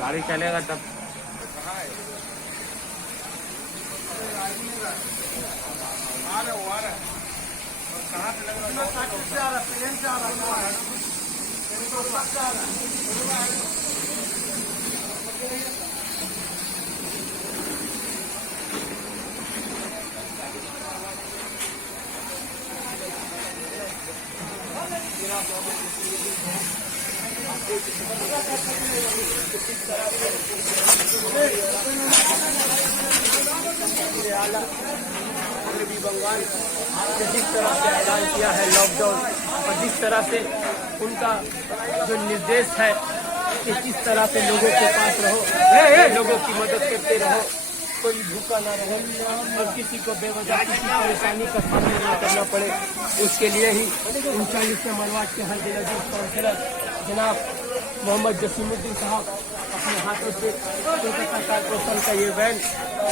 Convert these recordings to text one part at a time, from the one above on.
गाड़ी चलेगा तब। कहाँ से लग रहा है? मगरबी बंगाल ने जिस तरह से ऐलान किया है लॉकडाउन, और जिस तरह से उनका जो निर्देश है कि किस तरह से लोगों के पास रहो, लोगों की मदद करते रहो, कोई भूखा ना रहे और किसी को बेवजह किसी परेशानी का सामना न करना पड़े, उसके लिए ही 39 मरवाट के हर जिला काउंसिलर जनाब मोहम्मद जसीमुद्दीन साहब अपने हाथों से कोलकाता कारपोरेशन का ये वैन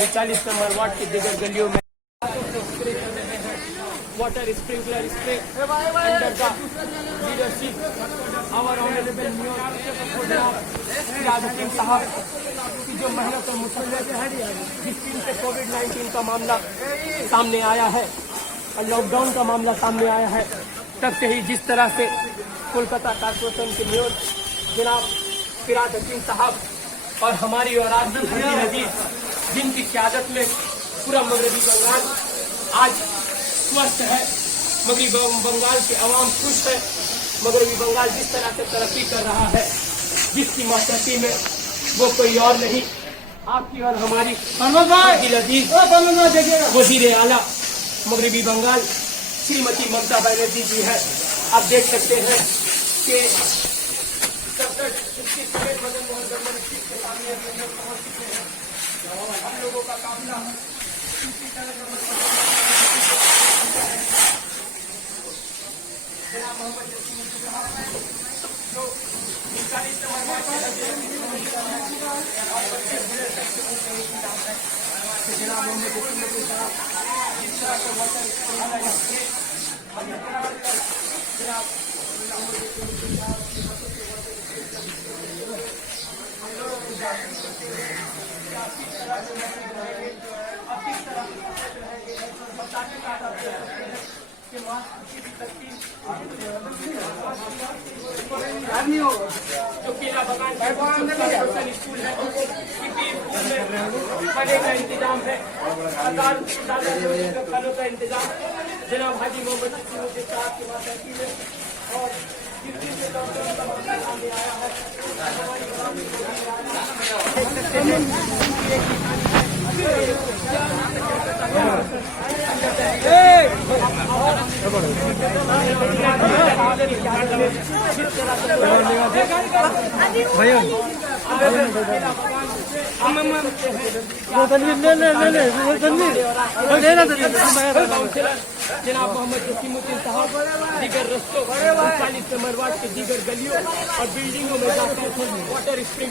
39 नंबर वार्ड के दिगर गलियों में water sprinkler spray under the leadership our honourable Singh साहब की जो मेहनत और मुसल्लत है, जिस दिन से कोविड-19 का मामला सामने आया है और लॉकडाउन का मामला सामने आया है, तब से ही जिस तरह से कोलकाता कारपोरेशन के मेयर जनाब फिराद हकीम साहब और हमारी और आपकी नजीर जिनकी क़यादत में पूरा मगरबी बंगाल आज स्वस्थ है, मगरबी बंगाल के अवाम खुश है, मगरबी बंगाल जिस तरह से तरक्की कर रहा है, जिसकी मातहती में वो कोई और नहीं आपकी और हमारी वजीर आला मगरबी बंगाल श्रीमती ममता बनर्जी जी है। आप देख सकते हैं कि हम लोगों का काफिला जनाब मोहम्मद जो 39 नंबर जनाब मोहम्मद जिस तरह से वाटर जो केला बगान स्कूल है पढ़ने का इंतजाम है, खानों का इंतजाम जनाब हाजी मोहम्मद साहब की मातहती में और जिस दिन से लॉकडाउन का मामला सामने आया है जनाब मोहम्मद जसीमुद्दीन साहब दीगर रस्तों 40 नंबर वार्ड के दीगर गलियों और बिल्डिंगों में जाकर वाटर स्प्रिंग